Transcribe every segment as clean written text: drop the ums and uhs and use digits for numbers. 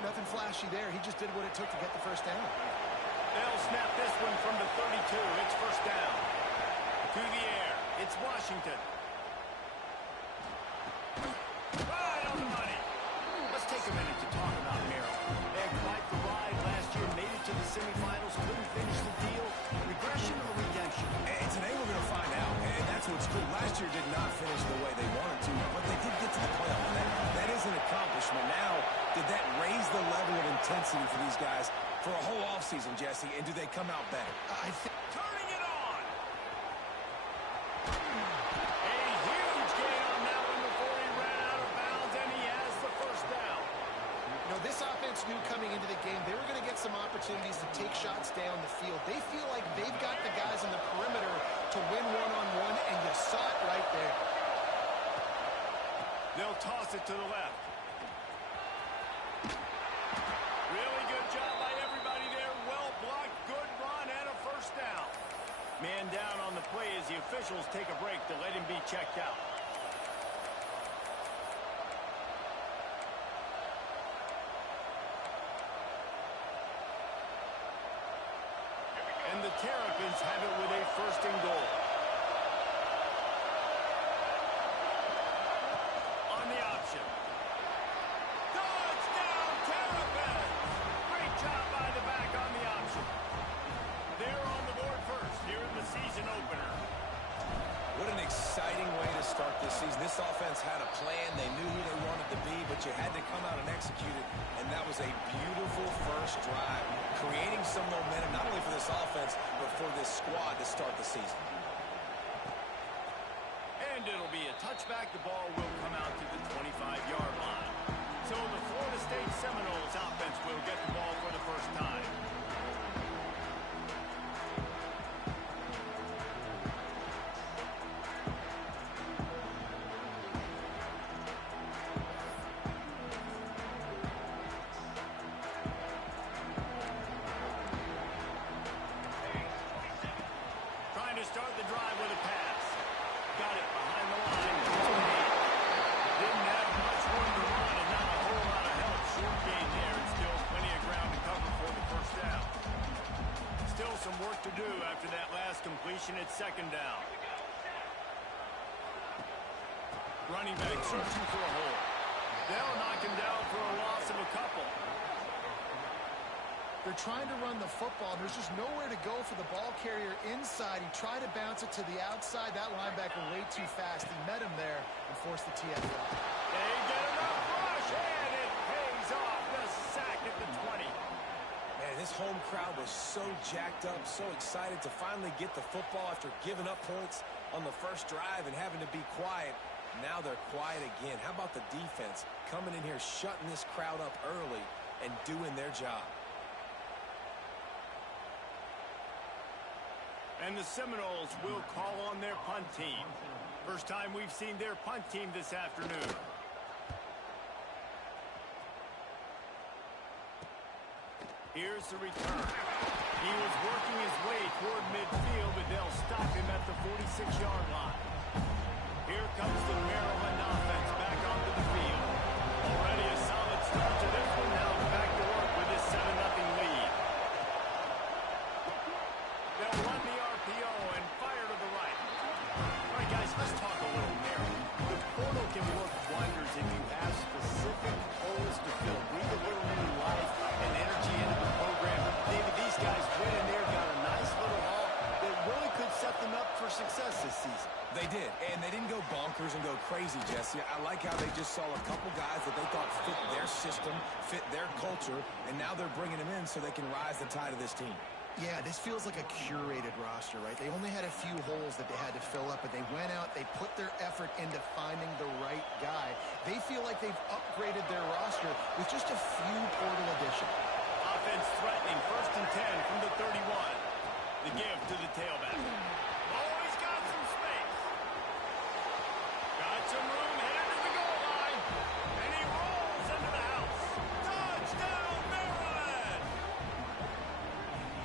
Nothing flashy there. He just did what it took to get the first down. They'll snap this one from the 32. It's first down. To the air. It's Washington. Right on the money. Let's take a minute to talk about Merrill. They had quite the ride last year, made it to the semifinals, couldn't finish the deal. Regression or redemption? And today we're going to find out, and that's what's cool. Last year did not finish the way they wanted to, but they did get to the playoff. That is an accomplishment. Now, did that raise the level of intensity for these guys for a whole offseason, Jesse, and do they come out better? I think Turning it on. A huge gain on that one before he ran out of bounds, and he has the first down. you know, this offense knew coming into the game they were going to get some opportunities to take shots down the field. They feel like they've got the guys on the perimeter to win one-on-one, and you saw it right there. They'll toss it to the left. Really good job by everybody there. Well blocked, good run, and a first down. Man down on the play as the officials take a break to let him be checked out. And the Terrapins have it with a first and goal. On the option. Touchdown, Terrapins! Great job by the back on the option. They're on the board first here in the season opener. What an exciting way to start this season. This offense had a plan. They knew who they wanted to be, but you had to come out and execute it, and that was a beautiful first drive, creating some momentum not only for this offense, but for this squad to start the season. And it'll be a touchback. The ball will come out to the 25-yard line. So the Florida State Seminoles offense will get the ball for the first time. Trying to start the drive with a pass. Got it behind the line. Didn't have much room to run and not a whole lot of help. Short gain there and still plenty of ground to cover for the first down. Still some work to do after that last completion at second down. Running back searching for a hole. They'll knock him down for a loss of a couple. They're trying to run the football. There's just nowhere to go for the ball carrier inside. He tried to bounce it to the outside. That linebacker way too fast. He met him there and forced the TFL. They get enough rush, and it pays off. The sack at the 20. Man, this home crowd was so jacked up, so excited to finally get the football after giving up points on the first drive and having to be quiet. Now they're quiet again. How about the defense coming in here, shutting this crowd up early and doing their job? And the Seminoles will call on their punt team. First time we've seen their punt team this afternoon. Here's the return. He was working his way toward midfield, but they'll stop him at the 46-yard line. Here comes the Maryland offense back onto the field. Already a solid start to this one. Now back to work with this 7-0 lead. They'll run the RPO and fire to the right. All right, guys, let's talk a little Maryland. The portal can work wonders if you have specific holes to fill. Breathe a little new life and energy into the program. David, these guys went in there, got a nice little haul that really could set them up for success this season. They did, and they didn't go bonkers and go crazy, Jesse. I like how they just saw a couple guys that they thought fit their system, fit their culture, and now they're bringing them in so they can rise the tide of this team. Yeah, this feels like a curated roster, right? They only had a few holes that they had to fill up, but they went out, they put their effort into finding the right guy. They feel like they've upgraded their roster with just a few portal additions. Offense threatening, 1st and 10 from the 31. The give to the tailback. Oh, he's got some space. Got some room, headed to the goal line. And he rolls into the house. Touchdown, Maryland!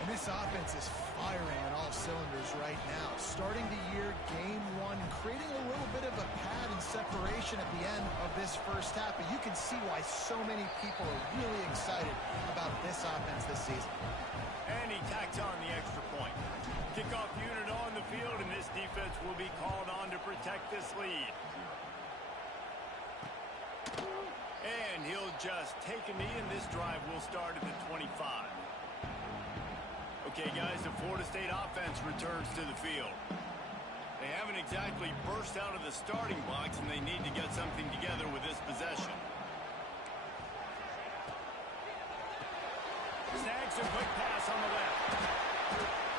And this This offense is firing on all cylinders right now. Starting the year, game one, creating a little bit of a pad and separation at the end of this first half. But you can see why so many people are really excited about this offense this season. And he tacks on the extra point. Kickoff unit on the field, and this defense will be called on to protect this lead. And he'll just take a knee, and this drive will start at the 25. Okay, guys, the Florida State offense returns to the field. They haven't exactly burst out of the starting blocks, and they need to get something together with this possession. Snags a quick pass on the left.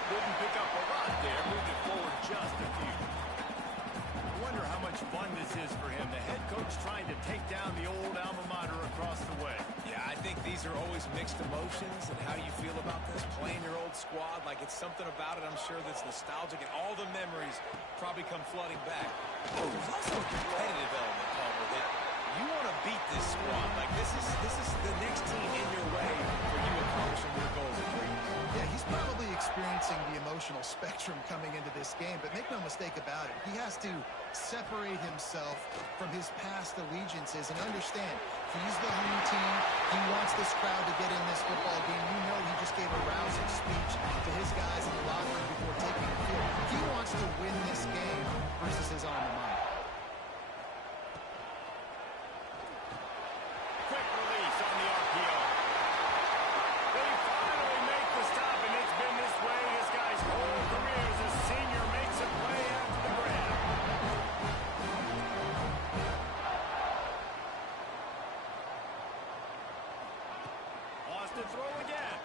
Didn't pick up a lot there, moved it forward just a few. I wonder how much fun this is for him. The head coach trying to take down the old alma mater across the way. Yeah, I think these are always mixed emotions, and how you feel about this, playing your old squad, like it's something about it, I'm sure, that's nostalgic, and all the memories probably come flooding back. Oh, there's also a competitive element, Palmer, that you want to beat this squad. Like, this is the next team in your way for you accomplishing your goals. Yeah, he's probably experiencing the emotional spectrum coming into this game, but make no mistake about it. He has to separate himself from his past allegiances and understand he's the home team. He wants this crowd to get in this football game. You know he just gave a rousing speech to his guys in the locker room before taking the field. He wants to win this game versus his alma mater. Quick release on the RPO. They finally make the stop, and it's been this way this guy's whole career as a senior. Makes a play after the grab. Lost a throw again.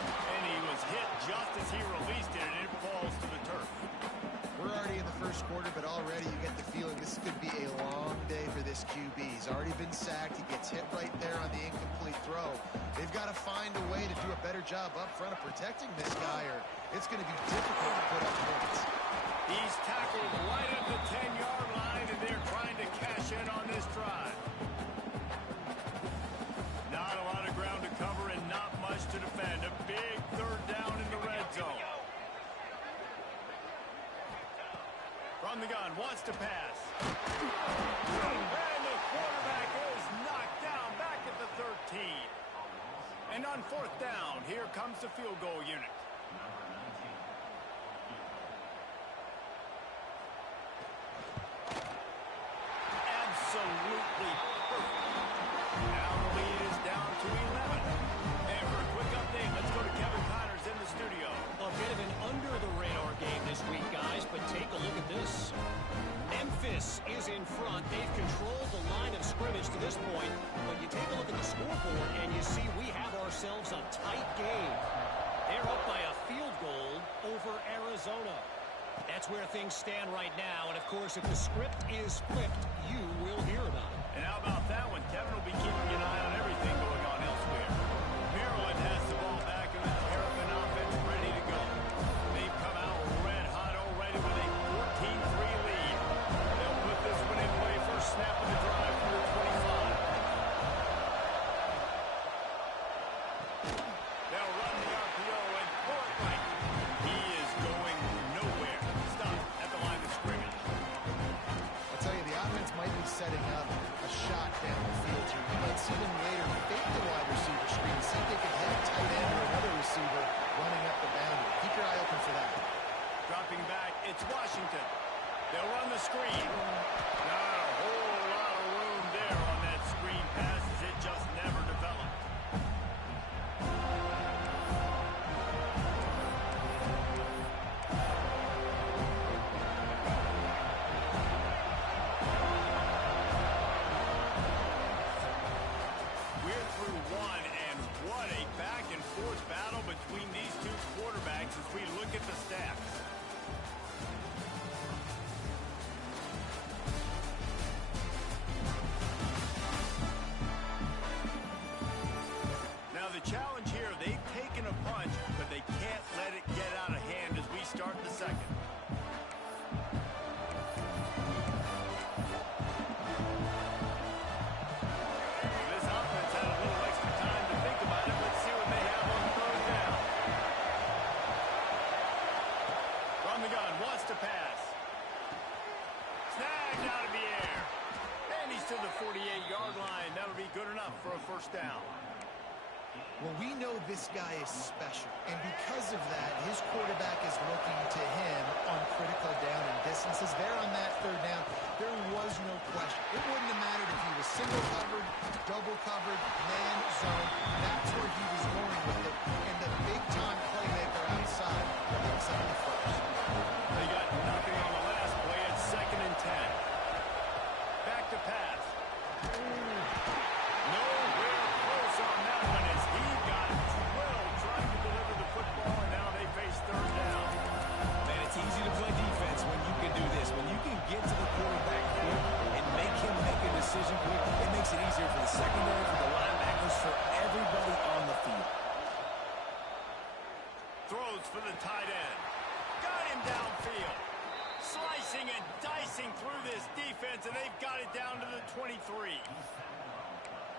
And he was hit just as he released it, and it falls to the turf. We're already in the first quarter, but already you get the feeling this could be a long day for this QB. He's already been sacked. He gets hit right there on the incomplete throw. They've got to find a way to do a better job up front of protecting this guy, or it's going to be difficult to put up points. He's tackled right at the 10-yard line, and they're trying to cash in on this drive. Not a lot of ground to cover and not much to defend. A big third down in the red zone. From the gun, wants to pass. And the quarterback is knocked down back at the 13. And on fourth down, here comes the field goal unit. Absolutely perfect. Now the lead is down to 11. And for a quick update, let's go to Kevin Connors in the studio. A bit of an under-the-radar game this week, guys, but take a look at this. Memphis is in front. They've controlled the line of scrimmage to this point, but you take a look at the scoreboard, and you see we have ourselves a tight game. They're up by a field goal over Arizona. That's where things stand right now, and of course, if the script is flipped, you will hear about it. And how about that one? Kevin will be keeping an eye on everything going on elsewhere. Maryland has the ball back, and the Terrapin offense ready to go. They've come out red hot already with a 14-3 lead. They'll put this one in play first snap of the drive for the 25. They'll run the RPO and throw it right. He is going nowhere. Stop at the line of scrimmage. I'll tell you, the offense might be setting up a shot down the field here. You might see them later fake the wide receiver screen, see if they can hit a tight end or another receiver running up the boundary. Keep your eye open for that. Dropping back, it's Washington. They'll run the screen. Not a whole lot of room there on that screen pass as it just never developed. We're through one, and what a back-and-forth battle between these two quarterbacks as we look at the stats. Now the challenge here, they've taken a punch, but they can't let it get out of hand as we start the second. This offense had a little extra time to think about it. Let's see what they have on third down. enough for a first down. Well, we know this guy is special, and because of that, his quarterback is looking to him on critical down and distances. There on that third down, there was no question. It wouldn't have mattered if he was single covered, double covered, man zone. That's where he was going with it, and the big-time playmaker outside picks up the first. They got nothing on the last play. It's 2nd and 10. Back to pass. Nowhere close on that one as he got drilled trying to deliver the football, and now they face third down. Man, it's easy to play defense when you can do this. When you can get to the quarterback quick and make him make a decision quick, it makes it easier for the secondary, for the linebackers, for everybody on the field. Throws for the tight end. Got him downfield. Slicing and dicing through this defense, and they've got it down to the 23.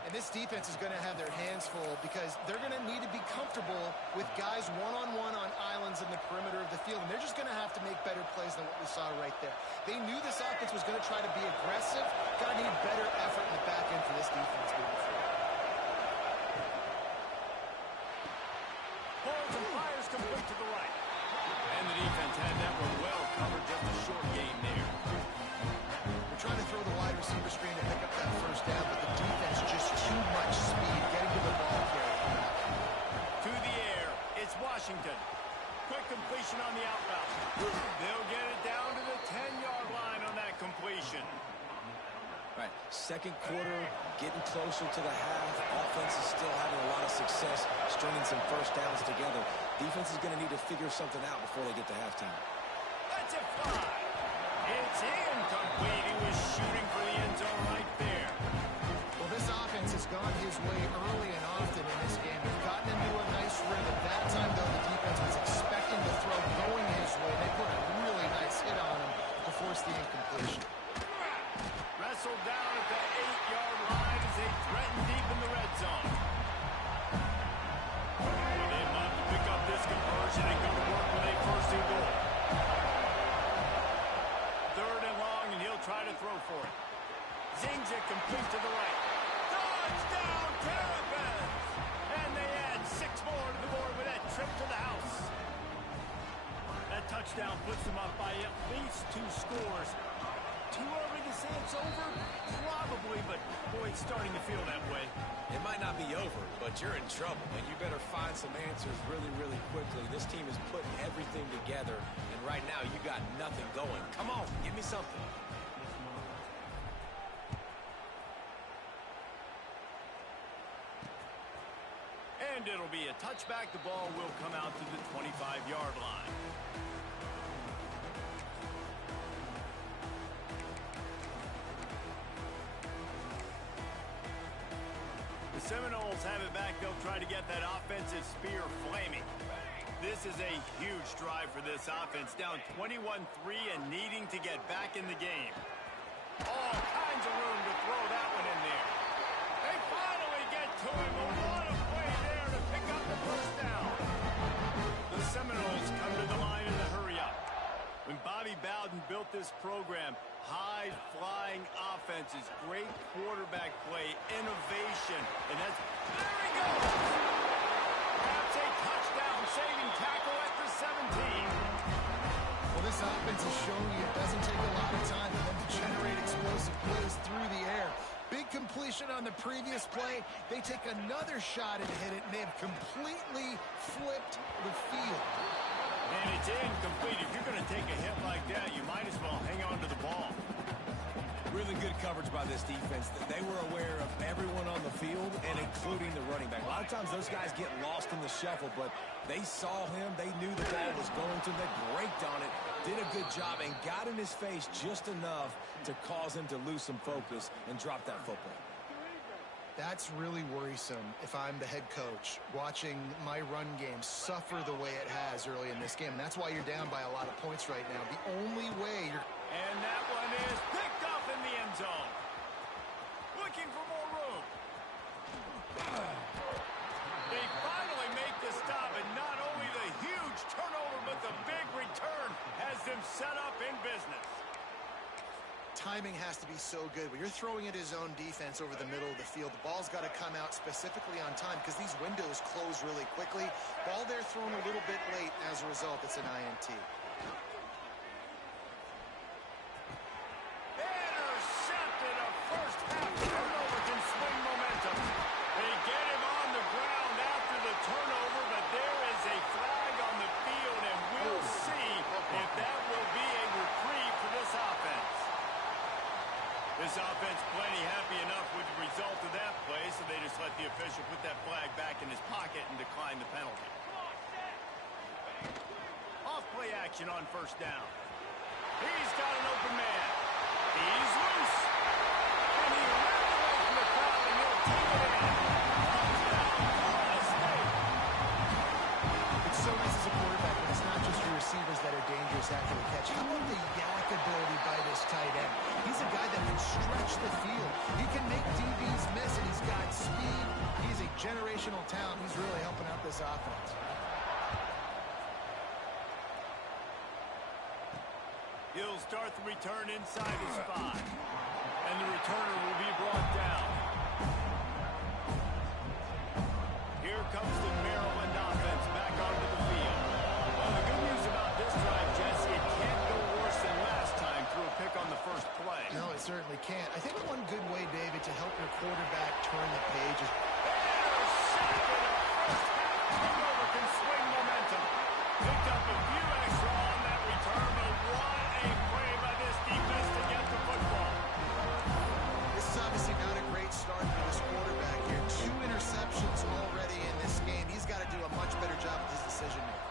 And this defense is going to have their hands full because they're going to need to be comfortable with guys one-on-one on islands in the perimeter of the field. And they're just going to have to make better plays than what we saw right there. They knew this offense was going to try to be aggressive. Got to need better effort in the back end for this defense moving forward. Holds and fires complete to the right. And the defense had that one well covered. Just a short gain there. We're trying to throw the wide receiver screen to pick up that first down, but the defense just too much speed getting to the ball carrier. To the air, it's Washington. Quick completion on the outbound. They'll get it down to the 10-yard line on that completion. Right, second quarter, getting closer to the half. Offense is still having a lot of success stringing some first downs together. Defense is going to need to figure something out before they get to halftime. That's a fly. It's incomplete. He was shooting for the end zone right there. Well, this offense has gone his way early and often in this game. They've gotten into a nice rhythm. That time, though, the defense was expecting the throw going his way. They put a really nice hit on him to force the incompletion. Wrestled down at the 8-yard line as they threaten deep in the red zone. They want to pick up this conversion and go to work with a first and goal. Third and long, and he'll try to throw for it. Zings it complete to the right. Touchdown, Terrapins! And they add 6 more to the board with that trip to the house. That touchdown puts them up by at least 2 scores. Too early to say it's over? Probably, but boy, it's starting to feel that way. It might not be over, but you're in trouble, and you better find some answers really, really quickly. This team is putting everything together, and right now you got nothing going. Come on, give me something. And it'll be a touchback. The ball will come out to the 25-yard line. The Seminoles have it back. They'll try to get that offensive spear flaming. This is a huge drive for this offense. Down 21-3 and needing to get back in the game. All kinds of room to throw that one in there. They finally get to him. What a play there to pick up the first down. The Seminoles come to the line in a hurry-up. When Bobby Bowden built this program, high-flying offenses, great quarterback play, innovation, and that's... There he goes! Perhaps a touchdown-saving tackle at the 17. Well, this offense is showing you it doesn't take a lot of time for them to generate explosive plays through the air. Big completion on the previous play. They take another shot and hit it, and they have completely flipped the field. And it's incomplete. If you're going to take a hit like that, you might as well hang on to the ball. Really good coverage by this defense. They were aware of everyone on the field, and including the running back. A lot of times those guys get lost in the shuffle, but they saw him. They knew the ball was going to. They braked on it, did a good job, and got in his face just enough to cause him to lose some focus and drop that football. That's really worrisome if I'm the head coach, watching my run game suffer the way it has early in this game. And that's why you're down by a lot of points right now. The only way you're... And that one is picked up in the end zone. Looking for more room. They finally make the stop, and not only the huge turnover, but the big return has them set up in business. timing has to be so good. When you're throwing at his own defense over the middle of the field, the ball's got to come out specifically on time because these windows close really quickly. Ball there thrown a little bit late. As a result, it's an INT. Intercepted. A first half turnover can swing momentum. They get him on the ground after the turnover, but there is a flag on the field, and we'll see if that will be a reprieve for this offense. This offense plenty happy enough with the result of that play, so they just let the official put that flag back in his pocket and decline the penalty. Off-play action on first down. He's got an open man. He's loose. And he ran away from the crowd, and he'll take it in. Touchdown, Florida State. It's so nice as a quarterback when it's not just your receivers that are dangerous after the catch. How about the yak ability by this tight end? He's a guy that can stretch the field. He can make DBs miss, and he's got speed. He's a generational talent. He's really helping out this offense. He'll start the return inside his 5. And the returner will be brought down. Here comes the Maryland offense back onto the field. Well, the good news about this drive, Jesse, it can't go worse than last time through a pick on the first play. No, it certainly can't. I think one good way, David, to help your quarterback turn the page is... Intercepted. A first half turnover can swing momentum. Picked up a few extra on that return, but what a play by this defense to get the football. This is obviously not a great start for this quarterback here. 2 interceptions already in this game. He's got to do a much better job with his decision-making.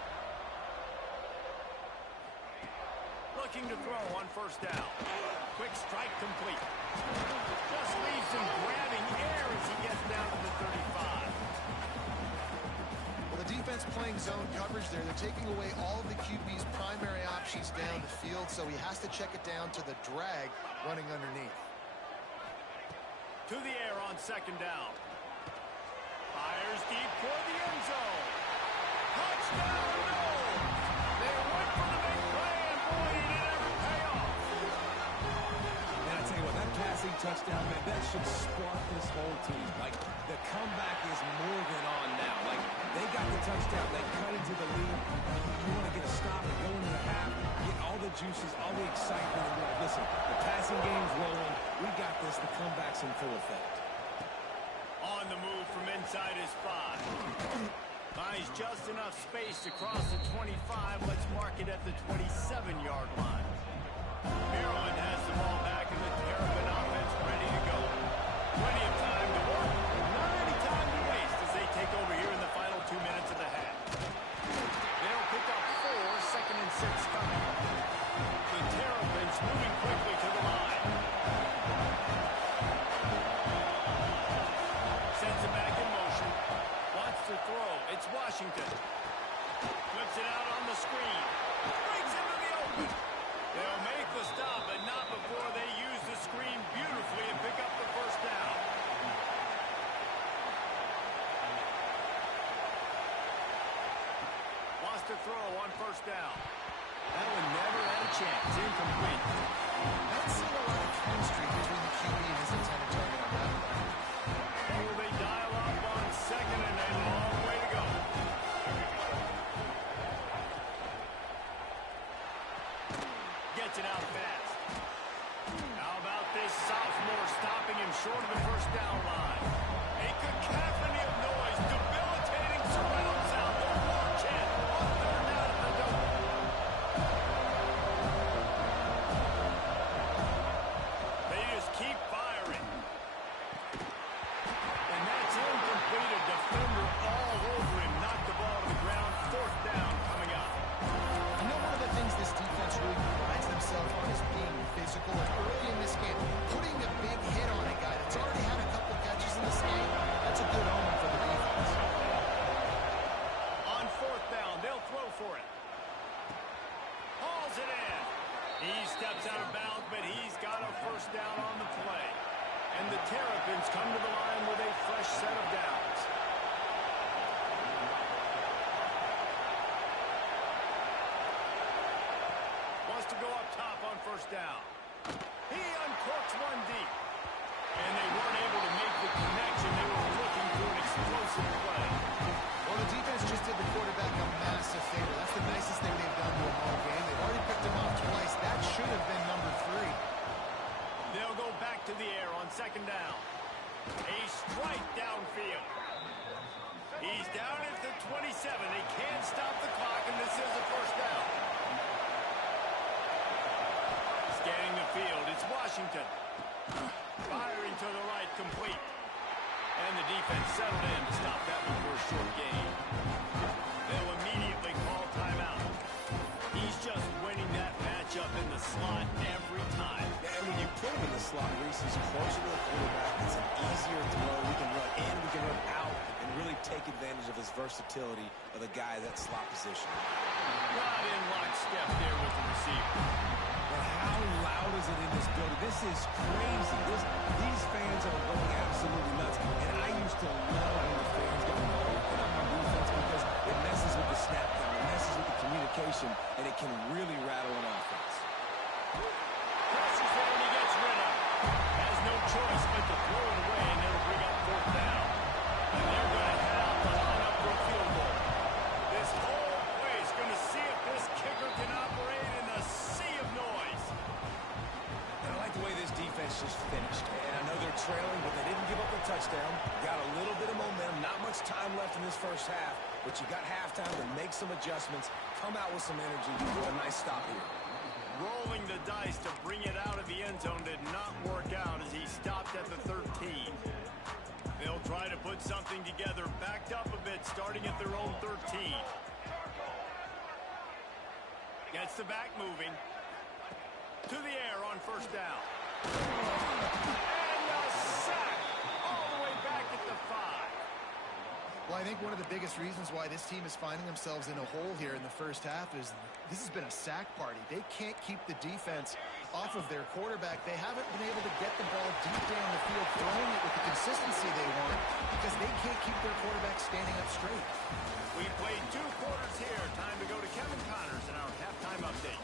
Looking to throw on first down. Quick strike complete. Just leaves him grabbing air as he gets down to the 35. Well, the defense playing zone coverage there. They're taking away all of the QB's primary options down the field, so he has to check it down to the drag running underneath. To the air on second down. Fires deep toward the end zone. Touchdown, no! They went for the big play, and boy, did it ever pay off. And I tell you what, that passing touchdown, man, that should spark this whole team. Like, the comeback is more than on now. Like, they got the touchdown, they cut into the lead. You want to get a stop and go into the half, get all the juices, all the excitement, and be like, listen, the passing game's rolling. We got this. The comeback's in full effect. On the move from inside his 5. Finds just enough space to cross the 25. Let's mark it at the 27-yard line. Maryland has the ball back, and the Terrapin offense ready to go. Plenty of time to work. Not any time to waste as they take over here in the final 2 minutes of the half. They'll pick up 4, second and 6 coming. The Terrapins moving quickly to the line. Sends it back in motion. Wants to throw. It's Washington. Flips it out on the screen. Brings him to the open. They'll make the stop, but not before they use the screen beautifully and pick up the first down. Wants to throw on first down. That one never had a chance. Incomplete. That's a lot of chemistry between the QB and his intended target on that play. Will they dial up on second and a long way to go? Gets it out fast. How about this sophomore stopping him short of the first down line? A cacophony of noise, debilitating surround sound. The war chant on third down at the Dome. They just keep firing. And that's incomplete. A defender all over him. Knocked the ball to the ground. Fourth down coming up. You know, one of the things this defense really prides themselves on is being physical. And early in this game, putting a big hit on a guy that's already had a couple catches in this game, that's a good omen for the defense. On fourth down, they'll throw for it. Hauls it in. He steps out of bounds, but he's got a first down on the play. And the Terrapins come to the line with a fresh set of downs. Wants to go up top on first down. He uncorks one deep. And they weren't able to make the connection. They were looking for an explosive play. Well, the defense just did the quarterback a massive favor. That's the nicest thing they've done to him all game. They've already picked him off twice. That should have been number 3. They'll go back to the air on second down. A strike downfield. He's down at the 27. They can't stop the clock, and this is a first down. Scanning the field, it's Washington. Firing to the right, complete. And the defense settled in to stop that one for a short gain. They'll immediately call timeout. He's just winning that matchup in the slot every time. Yeah, and when you put him in the slot, Reese, he's closer to the quarterback. It's an easier throw. We can run in, we can run out, and really take advantage of his versatility of the guy at that slot position. Right in lockstep there with the receiver. But how loud is it in this building? This is crazy. These fans are going absolutely nuts. And I used to love when the fans get involved in our defense because it messes with the snap count, it messes with the communication, and it can really rattle an offense. Pressure's there and he gets rid of it. Has no choice but to throw it away, and it'll bring up fourth down. And they're going to head out to line up for a field goal. This whole place is going to see if this kicker can operate in a sea of noise. And I like the way this defense just finished. And I know they're trailing, but they didn't give up a touchdown. Got a little bit of momentum. Not much time left in this first half, but you got halftime to make some adjustments, come out with some energy, with a nice stop here. Rolling the dice to bring it out of the end zone did not work out as he stopped at the 13. They'll try to put something together, backed up a bit, starting at their own 13. Gets the back moving. To the air on first down. And a sack all the way back at the 5. Well, I think one of the biggest reasons why this team is finding themselves in a hole here in the first half is this has been a sack party. They can't keep the defense off of their quarterback. They haven't been able to get the ball deep down the field, throwing it with the consistency they want because they can't keep their quarterback standing up straight. We played 2 quarters here. Time to go to Kevin Connors in our halftime update.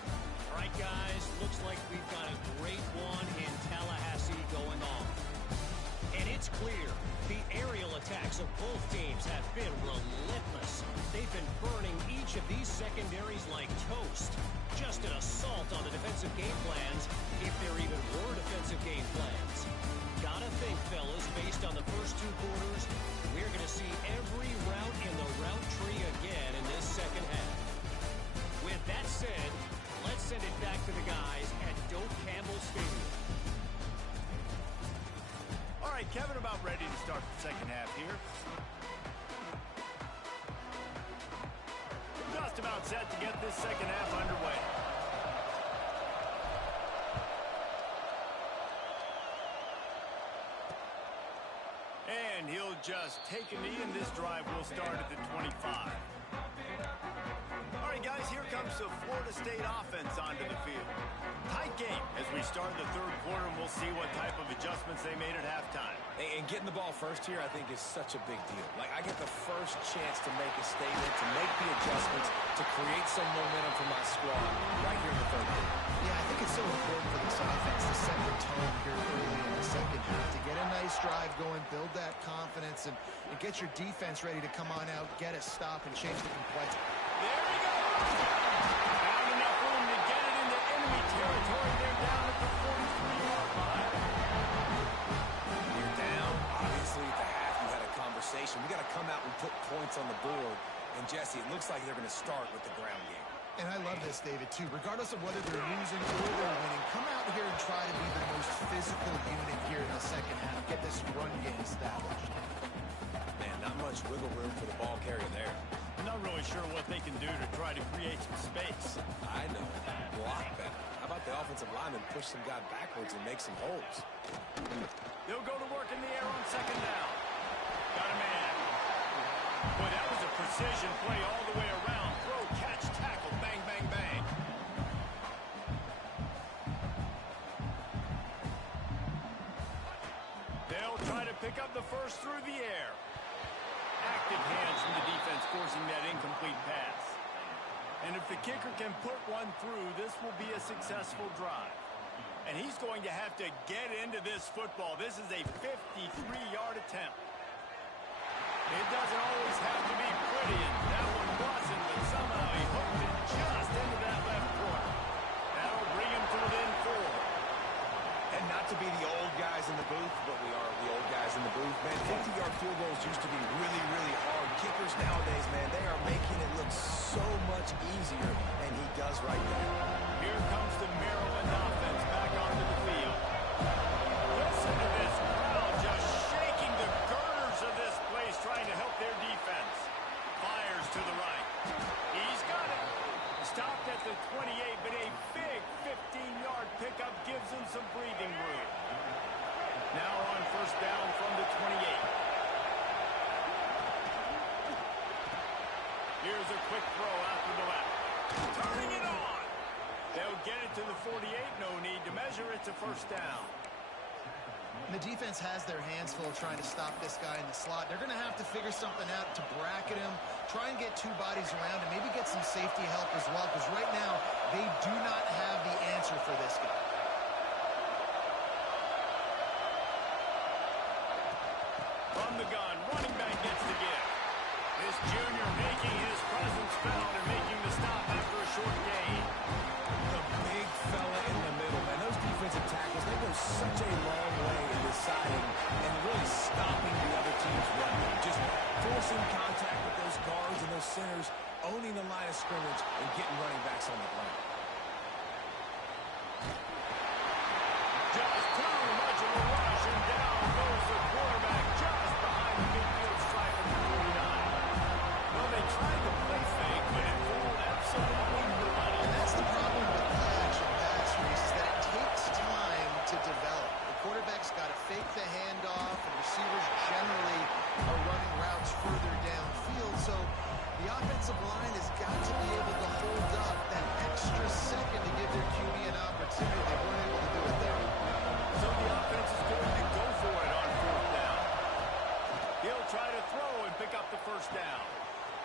All right, guys, looks like we've got a great one in Tallahassee going on. And it's clear the aerial attacks of both teams have been relentless. They've been burning each of these secondaries like toast. Just an assault on the defensive game plans, if there even were defensive game plans. Gotta think, fellas, based on the first 2 quarters, we're going to see every route in the route tree again in this second half. With that said, let's send it back to the guys at Doak Campbell Stadium. All right, Kevin, about ready to start the second half here. Just about set to get this second half underway. And he'll just take a knee, and this drive will start at the 25. All right, guys, here comes the Florida State offense onto the field. Tight game as we start the third quarter, and we'll see what type of adjustments they made at halftime. And getting the ball first here, I think, is such a big deal. Like, I get the first chance to make a statement, to make the adjustments, to create some momentum for my squad right here in the third quarter. Yeah, I think it's so important for this offense to set the tone here early in the second half, to get a nice drive going, build that confidence, and get your defense ready to come on out, get a stop, and change the complexion. There he goes! Found enough room to get it into enemy territory. They're down at the 43-yard line. You're down. Obviously, at the half, you had a conversation. We got to come out and put points on the board. And, Jesse, it looks like they're going to start with the ground game. And I love this, David, too. Regardless of whether they're losing or they're winning, come out here and try to be the most physical unit here in the second half. Get this run game established. Man, not much wiggle room for the ball carrier there. I'm not really sure what they can do to try to create some space. I know. Block better. How about the offensive lineman push some guy backwards and make some holes? They'll go to work in the air on second down. Got a man. Boy, that was a precision play all the way around. Throw, catch, tackle, bang, bang, bang. They'll try to pick up the first through the air. Active hands from the defense forcing that incomplete pass. And if the kicker can put one through, this will be a successful drive. And he's going to have to get into this football. This is a 53-yard attempt. It doesn't always have to be pretty, and that one wasn't, but somehow he hooked it just into that left corner. That'll bring him to within 4. And not to be the old guys in the booth, but we are the old guys in the booth, man. 50-yard field goals used to be really, really hard. Kickers nowadays, man, they are making it look so much easier, and he does right there. Here comes the Maryland offense back onto the field. Listen to this crowd just shaking the girders of this place, trying to help their defense. Fires to the right. He's got it. Stopped at the 28, but a big 15-yard pickup gives him some breathing room. Now on first down from the 28. Here's a quick throw out to the left. Turning it on. They'll get it to the 48. No need to measure. It's a first down. The defense has their hands full trying to stop this guy in the slot. They're going to have to figure something out to bracket him, try and get two bodies around him, maybe get some safety help as well, because right now they do not have the answer for this guy. From the gun, running back gets the give. This junior making his presence felt and making the stop after a short gain. The big fella in the middle, man. Those defensive tackles, they go such a long way in deciding and really stopping the other team's run. Just forcing contact with those guards and those centers, owning the line of scrimmage and getting running backs on the ground. Just too much of a rush, and down goes the quarterback just behind the midfield stripe of the 49. Well, they tried to play fake, but it fooled absolutely nobody. And that's the problem with play-action pass, Reese, is that it takes time to develop. The quarterback's got to fake the handoff, and receivers generally are running routes further downfield. So the offensive line has got to be able to hold up that extra second to give their QB an opportunity. They weren't able to do it there. So the offense is going to go for it on fourth down. He'll try to throw and pick up the first down.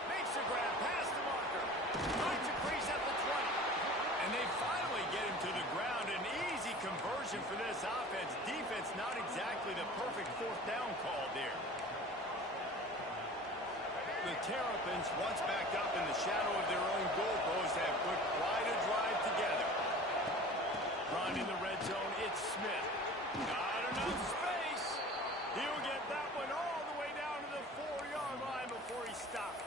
Makes a grab past the marker. Finds a crease at the 20. And they finally get him to the ground. An easy conversion for this offense. Defense not exactly the perfect fourth down call there. The Terrapins, once backed up in the shadow of their own goalpost, have put quite a drive together. Run in the red zone, it's Smith. Not enough space. He'll get that one all the way down to the 4-yard line before he stops.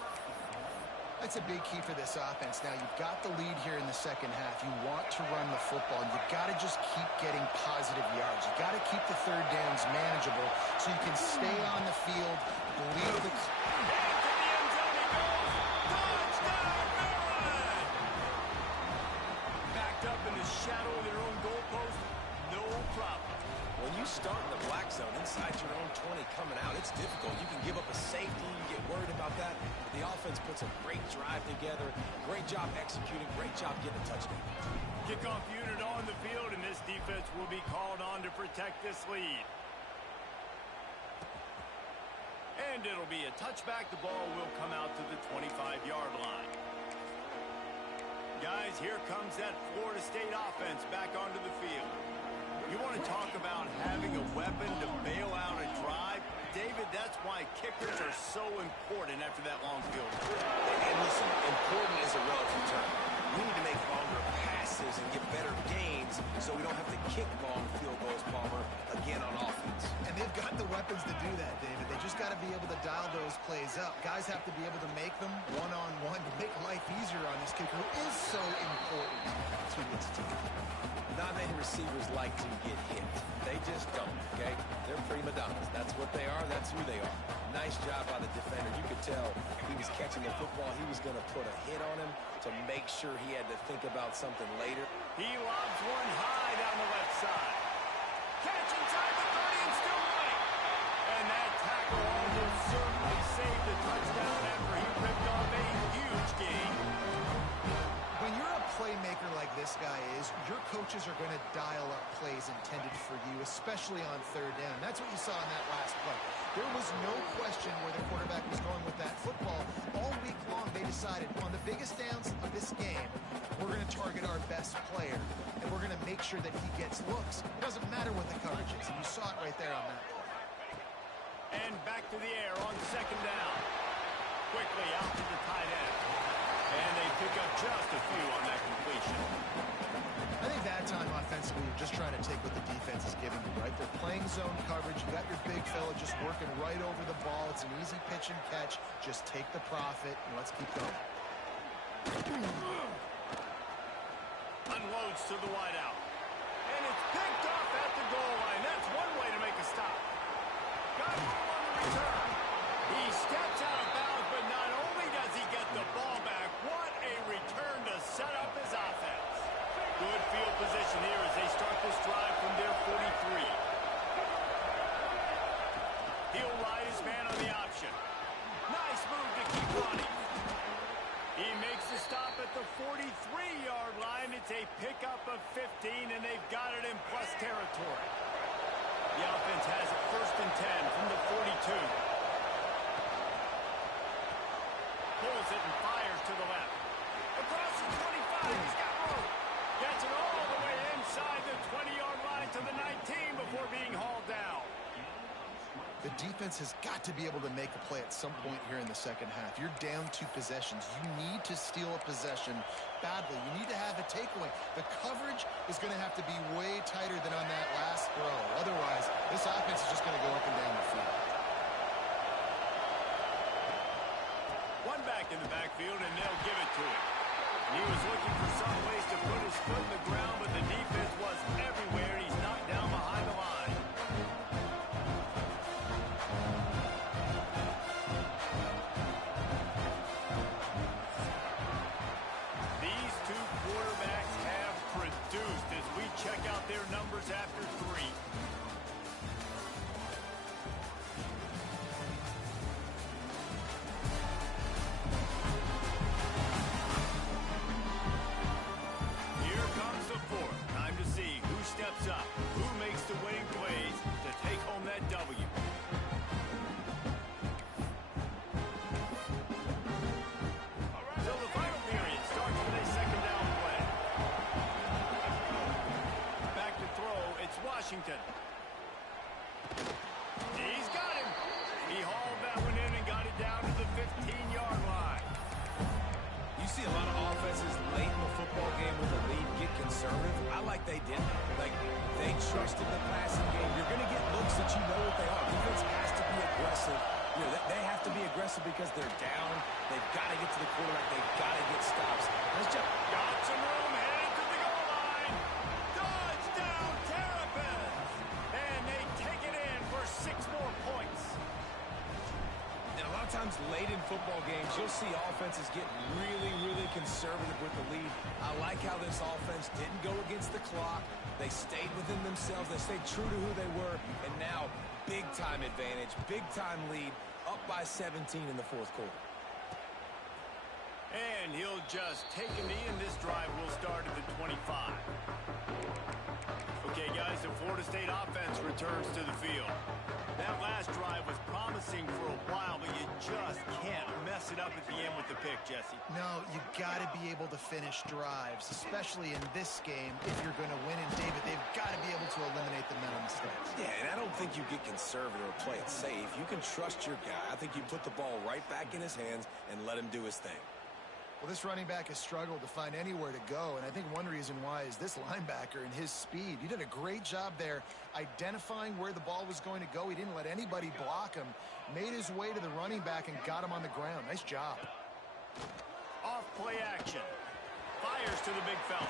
That's a big key for this offense. Now, you've got the lead here in the second half. You want to run the football. You've got to just keep getting positive yards. You've got to keep the third downs manageable so you can stay on the field, believe the... Up in the shadow of their own goalpost, no problem. When you start in the black zone inside your own 20 coming out, it's difficult. You can give up a safety, you get worried about that. But the offense puts a great drive together, great job executing, great job getting a touchdown. Kickoff unit on the field, and this defense will be called on to protect this lead. And it'll be a touchback. The ball will come out to the 25-yard line. Guys, here comes that Florida State offense back onto the field. You want to talk about having a weapon to bail out a drive? David, that's why kickers are so important after that long field. And listen, important is a relative term. We need to make longer passes and get better gains so we don't have to kick long field goals, Palmer, again on offense. And they've got the weapons to do that, David. They just got to be able to dial those plays up. Guys have to be able to make them one-on-one to make life easier on this kicker, who is so important. That's what gets to do. Not many receivers like to get hit. They just don't, okay? They're prima donnas. That's what they are. That's who they are. Nice job by the defender. You could tell he was catching the football. He was going to put a hit on him to make sure he had to think about something later. He lobs one high down the left side. Catch inside the 30 and still running. And that tackle almost certainly saved the touchdown after he ripped off a huge gain. When you're a playmaker like this guy is, your coach coaches are going to dial up plays intended for you, especially on third down. That's what you saw in that last play. There was no question where the quarterback was going with that football. All week long, they decided on the biggest downs of this game, we're going to target our best player, and we're going to make sure that he gets looks. It doesn't matter what the coverage is, and you saw it right there on that play. And back to the air on second down. Quickly out to the tight end. And they pick up just a few on that completion. I think that time offensively, you're just trying to take what the defense is giving you, right? They're playing zone coverage. You got your big fella just working right over the ball. It's an easy pitch and catch. Just take the profit, and let's keep going. Unloads to the wideout. And it's picked off at the goal line. That's one way to make a stop. Got room on the return. He steps out of bounds, but not only does he get the ball back, what a return to set up his offense. Good field position here as they start this drive from their 43. He'll ride his man on the option. Nice move to keep running. He makes the stop at the 43-yard line. It's a pickup of 15, and they've got it in plus territory. The offense has it 1st and 10 from the 42. Pulls it and fires to the left. Across the 25, he's got room. Gets it all the way inside the 20-yard line to the 19 before being hauled down. The defense has got to be able to make a play at some point here in the second half. You're down 2 possessions. You need to steal a possession badly. You need to have a takeaway. The coverage is going to have to be way tighter than on that last throw. Otherwise, this offense is just going to go up and down the field. One back in the backfield, and they'll give it to him. He was looking for some place to put his foot in the ground, but the defense was everywhere, and he's knocked down behind the line. These two quarterbacks have produced as we check out their numbers after 3. Here comes the 4th. Time to see who steps up, who makes the winning plays to take home that W. So the final period starts with a second down play. Back to throw, it's Washington. He's got him. He hauled that one in and got it down to the 15-yard line. You see a lot of offenses late in the football game with a lead get conservative. I like they didn't. Like, they trusted the passing game. You're going to get looks that you know what they are. Defense has to be aggressive. You know, they have to be aggressive because they're down. They've got to get to the quarterback. They've got to get stops. Nice job. Got some room, headed to the goal line. Dodge down, Terrapins. And they take it in for 6 more points. And a lot of times late in football games, you'll see offenses get really, really conservative with the lead. I like how this offense didn't go against the clock. They stayed within themselves. They stayed true to who they were. And now, big-time advantage, big-time lead, up by 17 in the 4th quarter. And he'll just take a knee, and this drive will start at the 25. Okay, guys, the Florida State offense returns to the field. That last drive was promising for a while, but you just can't mess it up at the end with the pick, Jesse. No, you got to be able to finish drives, especially in this game. If you're going to win in David, they've got to be able to eliminate the mental mistakes. Yeah, and I don't think you get conservative or play it safe. You can trust your guy. I think you put the ball right back in his hands and let him do his thing. Well, this running back has struggled to find anywhere to go, and I think one reason why is this linebacker and his speed. He did a great job there identifying where the ball was going to go. He didn't let anybody block him, made his way to the running back and got him on the ground. Nice job. Off play action. Fires to the big fella.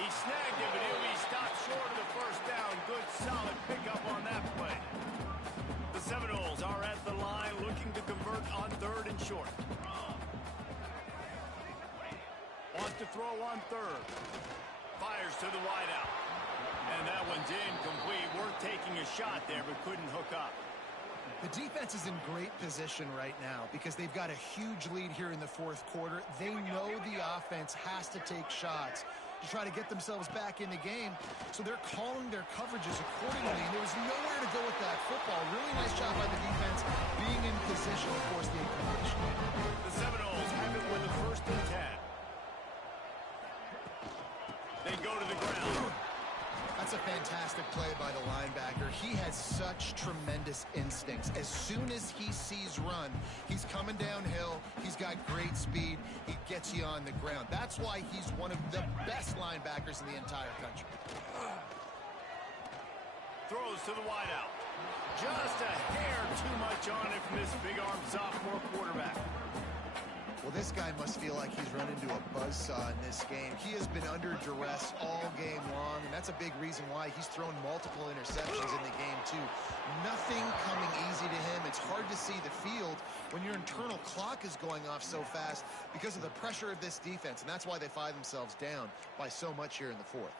He snagged him, but he'll be stopped short of the 1st down. Good, solid pickup on that play. The Seminoles are at the line looking to convert on 3rd and short. Wants to throw on 3rd. Fires to the wideout. And that one's incomplete. Worth taking a shot there, but couldn't hook up. The defense is in great position right now because they've got a huge lead here in the 4th quarter. They know the offense has to take shots to try to get themselves back in the game. So they're calling their coverages accordingly, and there was nowhere to go with that football. Really nice job by the defense being in position to force the incompletion. The Seminoles have it with the 1st and 10. They go to the ground. That's a fantastic play by the linebacker. He has such tremendous instincts. As soon as he sees run, he's coming downhill. He's got great speed. He gets you on the ground. That's why he's one of the best linebackers in the entire country. Throws to the wideout. Just a hair too much on it from this big-armed sophomore quarterback. Well, this guy must feel like he's run into a buzzsaw in this game. He has been under duress all game long, and that's a big reason why he's thrown multiple interceptions in the game, too. Nothing coming easy to him. It's hard to see the field when your internal clock is going off so fast because of the pressure of this defense, and that's why they find themselves down by so much here in the 4th.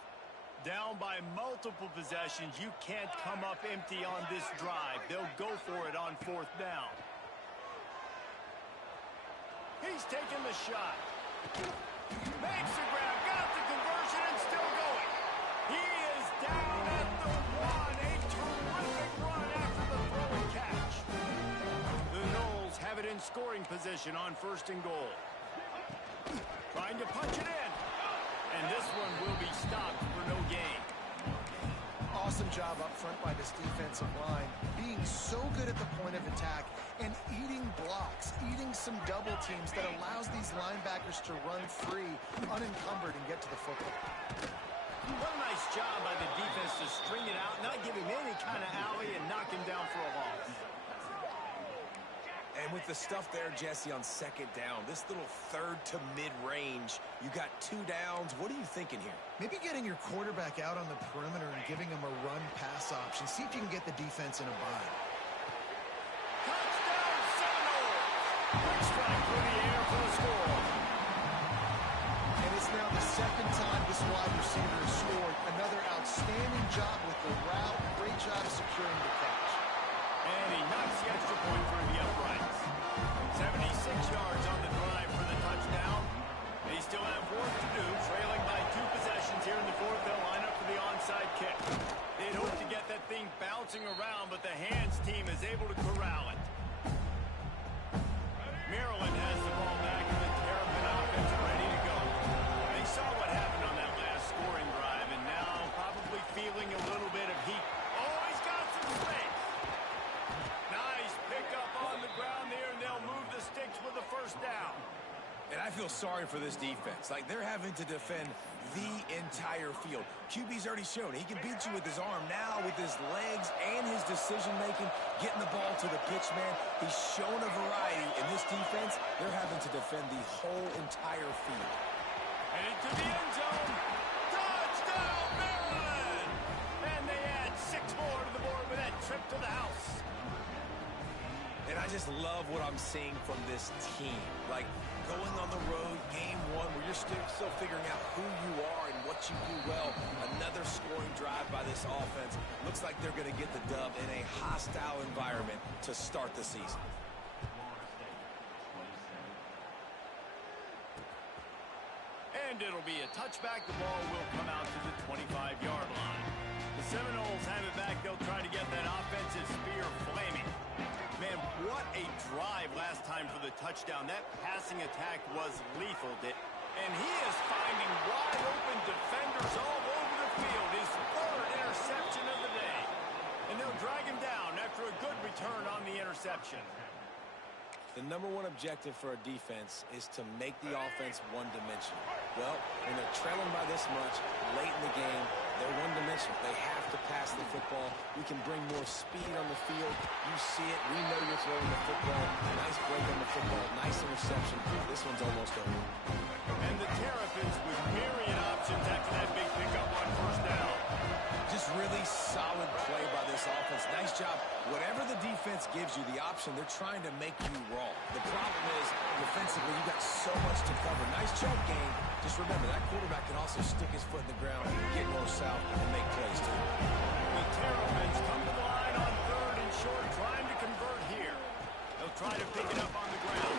Down by multiple possessions. You can't come up empty on this drive. They'll go for it on 4th down. He's taking the shot. Makes the grab. Got the conversion and still going. He is down at the 1. A terrific run after the throw and catch. The Noles have it in scoring position on 1st and goal. Trying to punch it in. And this one will be stopped for no gain. Awesome job up front by this defensive line, being so good at the point of attack and eating blocks, eating some double teams that allows these linebackers to run free, unencumbered, and get to the football. What a nice job by the defense to string it out, not give him any kind of alley, and knock him down for a loss. And with the stuff there, Jesse, on 2nd down, this little 3rd to mid-range, you got 2 downs. What are you thinking here? Maybe getting your quarterback out on the perimeter and giving him a run-pass option. See if you can get the defense in a bind. Touchdown, Seminoles! Quick strike through the air for the score. And it's now the 2nd time this wide receiver has scored. Another outstanding job with the route. Great job securing the catch. And he knocks the extra point through the uprights. 76 yards on the drive for the touchdown. They still have work to do, trailing by 2 possessions here in the 4th. They'll line up for the onside kick. They'd hope to get that thing bouncing around, but the hands team is able to corral it. Maryland has the ball back, and the Terrapin offense ready to go. They saw what happened on that last scoring drive, and now probably feeling a little bit of heat. Oh, he's got some space. Nice pickup on the ground there, and they'll move the sticks with the 1st down. And I feel sorry for this defense. Like, they're having to defend the entire field. QB's already shown he can beat you with his arm. Now, with his legs and his decision-making, getting the ball to the pitch man, he's shown a variety. In this defense, they're having to defend the whole entire field. And into the end zone. Touchdown, Maryland! And they add 6 more to the board with that trip to the house. And I just love what I'm seeing from this team. Like, going on the road, game 1, where you're still figuring out who you are and what you do well. Another scoring drive by this offense. Looks like they're going to get the dub in a hostile environment to start the season. And it'll be a touchback. The ball will come out to the 25-yard line. The Seminoles have it back. They'll try to get that offensive spear flaming. Man, what a drive last time for the touchdown. That passing attack was lethal. And he is finding wide-open defenders all over the field. His 3rd interception of the day. And they'll drag him down after a good return on the interception. The #1 objective for a defense is to make the offense one-dimensional. Well, when they're trailing by this much late in the game, they're one-dimensional. They have to pass the football. We can bring more speed on the field. You see it. We know you're throwing the football. Nice break on the football. Nice interception. This one's almost over. And the Terrapins with myriad options after that big pickup on 1st down. Just really solid play by this offense. Nice job. Whatever the defense gives you, the option, they're trying to make you wrong. The problem is, defensively, you got so much to cover. Nice chunk game. Just remember, that quarterback can also stick his foot in the ground, get north south, and make plays, too. The Terrapins come to the line on 3rd and short, trying to convert here. They'll try to pick it up on the ground.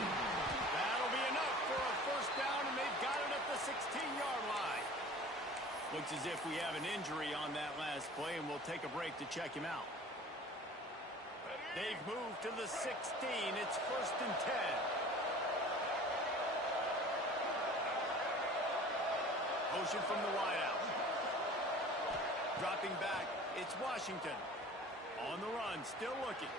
That'll be enough for a 1st down, and they've got it at the 16-yard line. Looks as if we have an injury on that last play, and we'll take a break to check him out. They've moved to the 16. It's 1st and 10. Motion from the wideout. Dropping back, it's Washington. On the run, still looking.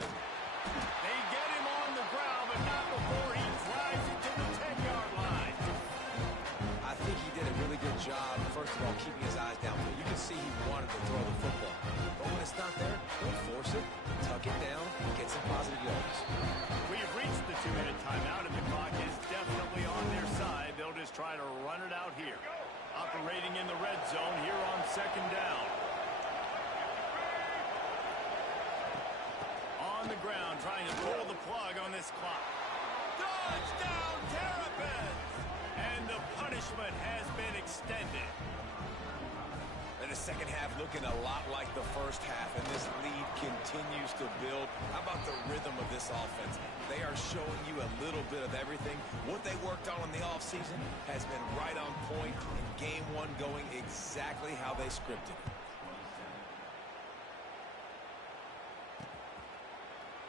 They get him on the ground, but not before he drives it to the 10-yard line. I think he did a really good job, first of all, keeping his eyes down. You can see he wanted to throw the football. But when it's not there, don't force it. Tuck it down and get some positive yards. We've reached the 2-minute timeout, and the clock is definitely on their side. They'll just try to run it out here. Operating in the red zone here on 2nd down. On the ground, trying to pull the plug on this clock. Touchdown, Terrapins! And the punishment has been extended. And the second half looking a lot like the first half, and this lead continues to build. How about the rhythm of this offense? They are showing you a little bit of everything. What they worked on in the offseason has been right on point, and game one going exactly how they scripted it.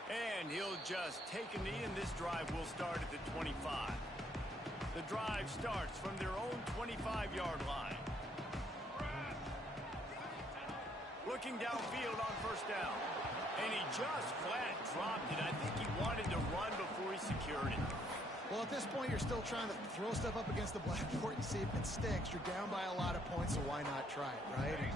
And he'll just take a knee, and this drive will start at the 25. The drive starts from their own 25-yard line. Looking downfield on 1st down. And he just flat dropped it. I think he wanted to run before he secured it. Well, at this point, you're still trying to throw stuff up against the blackboard and see if it sticks. You're down by a lot of points, so why not try it, right? And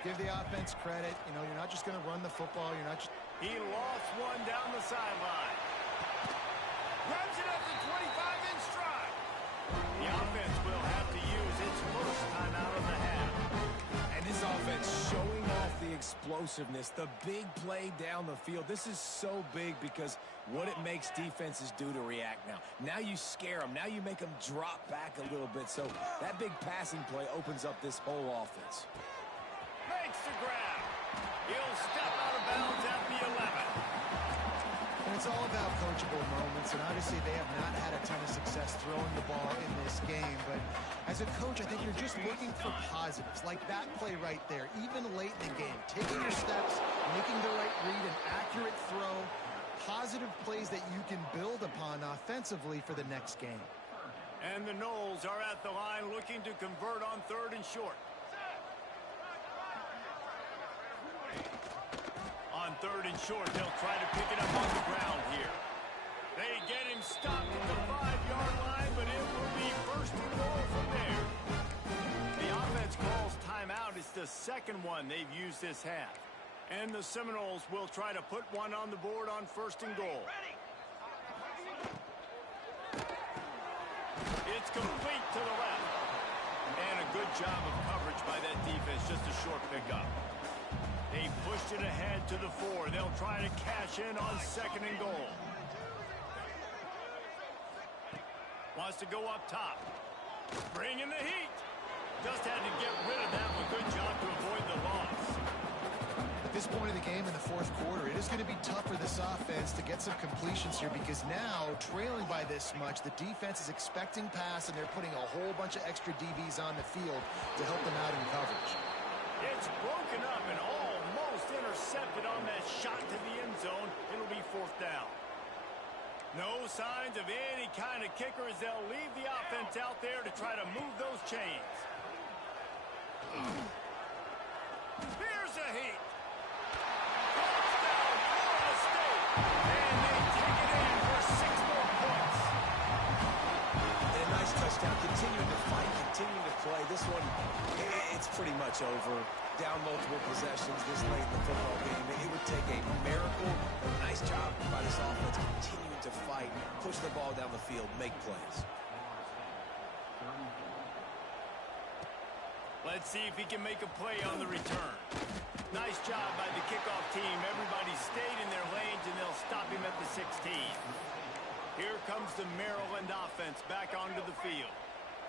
give the offense credit. You know, you're not just going to run the football. You're not just... He lost one down the sideline. Grabs it up the 25 in stride. The offense will have to use its first timeout of the half. And this offense showing off the explosiveness, the big play down the field. This is so big because what it makes defenses do to react now. Now you scare them. Now you make them drop back a little bit. So that big passing play opens up this whole offense. Makes the grab. He'll step out of bounds at the 11. And it's all about coachable moments, and obviously they have not had a ton of success throwing the ball in this game. But as a coach, I think you're just looking for positives, like that play right there, even late in the game. Taking your steps, making the right read, an accurate throw, positive plays that you can build upon offensively for the next game. And the Knowles are at the line looking to convert on 3rd and short. On 3rd and short, they'll try to pick it up on the ground here. They get him stopped at the 5-yard line, but it will be 1st and goal from there. The offense calls timeout. It's the second one they've used this half. And the Seminoles will try to put one on the board on 1st and goal. It's complete to the left. And a good job of coverage by that defense, just a short pickup. They pushed it ahead to the 4. They'll try to cash in on 2nd and goal. Wants to go up top. Bringing the heat. Just had to get rid of that one. Good job to avoid the loss. At this point of the game in the 4th quarter, it is going to be tough for this offense to get some completions here because now, trailing by this much, the defense is expecting pass, and they're putting a whole bunch of extra DBs on the field to help them out in coverage. It's broken up and almost intercepted on that shot to the end zone. It'll be 4th down. No signs of any kind of kicker as they'll leave the offense out there to try to move those chains. Here's a heat. Touchdown, Florida State. And they take it in for 6 more points. And a nice touchdown. Continuing to fight, continuing to play. This one, it's pretty much over. Down multiple possessions this late in the football game. It would take a miracle. A nice job by this offense continuing to fight, push the ball down the field, make plays. Let's see if he can make a play on the return. Nice job by the kickoff team. Everybody stayed in their lanes, and they'll stop him at the 16. Here comes the Maryland offense back onto the field.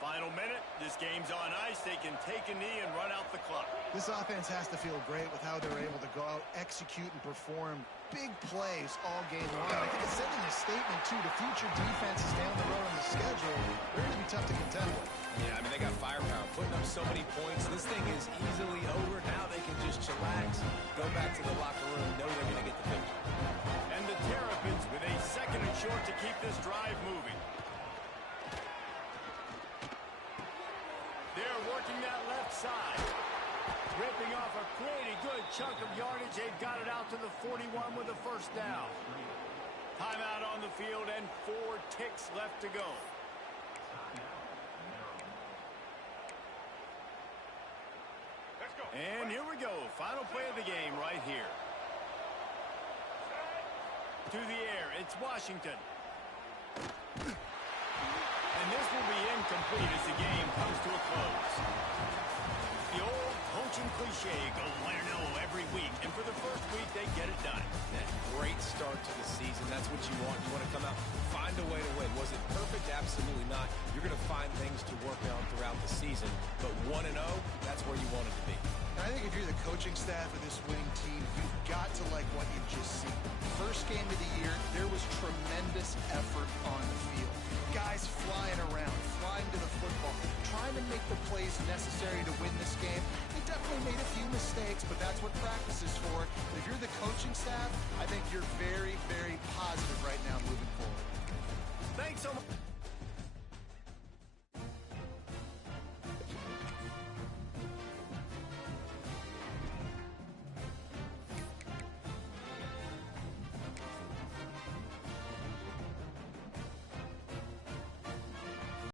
Final minute. This game's on ice. They can take a knee and run out the clock. This offense has to feel great with how they're able to go out, execute, and perform big plays all game long. I think it said in his statement to the future defenses down the road on the schedule, they're going to be tough to contend with. Yeah, I mean, they got firepower, putting up so many points. This thing is easily over. Now they can just chillax, go back to the locker room, know they're going to get the victory. And the Terrapins with a second and short to keep this drive moving. They're working that left side. Ripping off a pretty good chunk of yardage. They've got it out to the 41 with a first down. Timeout on the field and 4 ticks left to go. And here we go. Final play of the game right here. To the air. It's Washington. And this will be incomplete as the game comes to a close. The old coaching cliche, go win or no every week. And for the first week, they get it done. That great start to the season. That's what you want. You want to come out, find a way to win. Was it perfect? Absolutely not. You're going to find things to work on throughout the season. But 1-0, that's where you want it to be. And I think if you're the coaching staff of this winning team, you've got to like what you've just seen. First game of the year, there was tremendous effort on the field. Guys flying around, flying to the football, trying to make the plays necessary to win this game. They definitely made a few mistakes, but that's what practice is for. But if you're the coaching staff, I think you're very, very positive right now moving forward. Thanks so much.